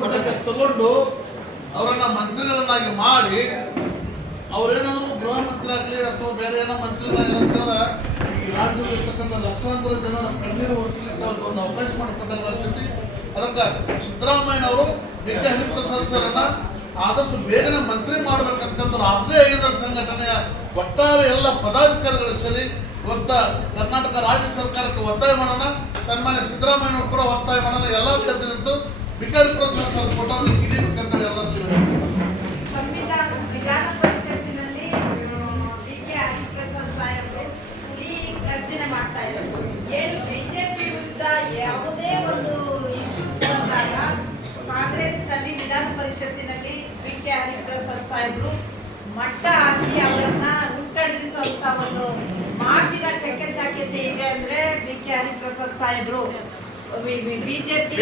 ಸಂಪುಟಕ್ಕೆ ತಗೊಂಡು ಅವರನ್ನ ಮಂತ್ರಿಗಳನ್ನಾಗಿ ಮಾಡಿ ಅವ್ರೇನಾದ್ರು ಗೃಹ ಮಂತ್ರಿ ಆಗಲಿ ಅಥವಾ ಬೇರೆ ಏನೋ ಮಂತ್ರಿಗಳಾಗಲಿ ಅಂತಾರೆ ಈ ರಾಜ್ಯದಲ್ಲಿ ಇರ್ತಕ್ಕಂಥ ಲಕ್ಷಾಂತರ ಜನರ ಕಣ್ಣೀರು ಒರೆಸಲಿಕ್ಕೆ ಅವ್ರಿಗೆ ಒಂದು ಅವಕಾಶ ಮಾಡಿಕೊಟ್ಟಾಗ ಆಗ್ತೈತಿ. ಅದಕ್ಕೆ ಸಿದ್ದರಾಮಯ್ಯನವರು ಬಿ ಕೆ ಹರಿಪ್ರಸಾದ್ ಸರ್ನ ಆದಷ್ಟು ಬೇಗನೆ ಮಂತ್ರಿ ಮಾಡ್ಬೇಕಂತಂದ್ರೆ ರಾಷ್ಟ್ರೀಯ ಅಯ್ಯಂಗಾರ ಸಂಘಟನೆಯ ಒಟ್ಟಾರೆ ಎಲ್ಲ ಪದಾಧಿಕಾರಿಗಳು ಸೇರಿ ಇವತ್ತ ಕರ್ನಾಟಕ ರಾಜ್ಯ ಸರ್ಕಾರಕ್ಕೆ ಒತ್ತಾಯ ಮಾಡೋಣ. ಸನ್ಮಾನ್ಯ ಸಿದ್ದರಾಮಯ್ಯನವರು ಕೂಡ ಒತ್ತಾಯ ಮಾಡೋಣ. ಎಲ್ಲ ಗೆದ್ದು ನಿಂತು B K Hariprasad sir photo ಹಿಡಿಬೇಕಂತ ಎಲ್ಲರೂ ವಿಧಾನ ಪರಿಷತ್ತಿನಲ್ಲಿ ಬಿ ಕೆ ಹರಿಪ್ರಸಾದ್ ಸಾಹೇಬರು ಈ ಗರ್ಜನೆ ಮಾಡ್ತಾ ಇದ್ದಾರೆ. ಏನು ಬಿಜೆಪಿ ವಿರುದ್ಧ ಯಾವುದೇ ಒಂದು ಇಶ್ಯೂಸ್ ಬಂದಾಗ ಕಾಂಗ್ರೆಸ್ನಲ್ಲಿ ವಿಧಾನ ಪರಿಷತ್ತಿನಲ್ಲಿ ಬಿ ಕೆ ಹರಿಪ್ರಸಾದ್ ಸಾಹೇಬರು ಮಟ್ಟ ಹಾಕಿ ಅವರನ್ನ ಮುಟ್ಟಡಗಿಸುವಂತ ಒಂದು ಮಾತಿನ ಚಕ್ಕೆಚಾಕ್ಯತೆ ಇದೆ ಅಂದ್ರೆ ಬಿ ಕೆ ಹರಿಪ್ರಸಾದ್ ಸಾಹೇಬರು ಬಿಜೆಪಿ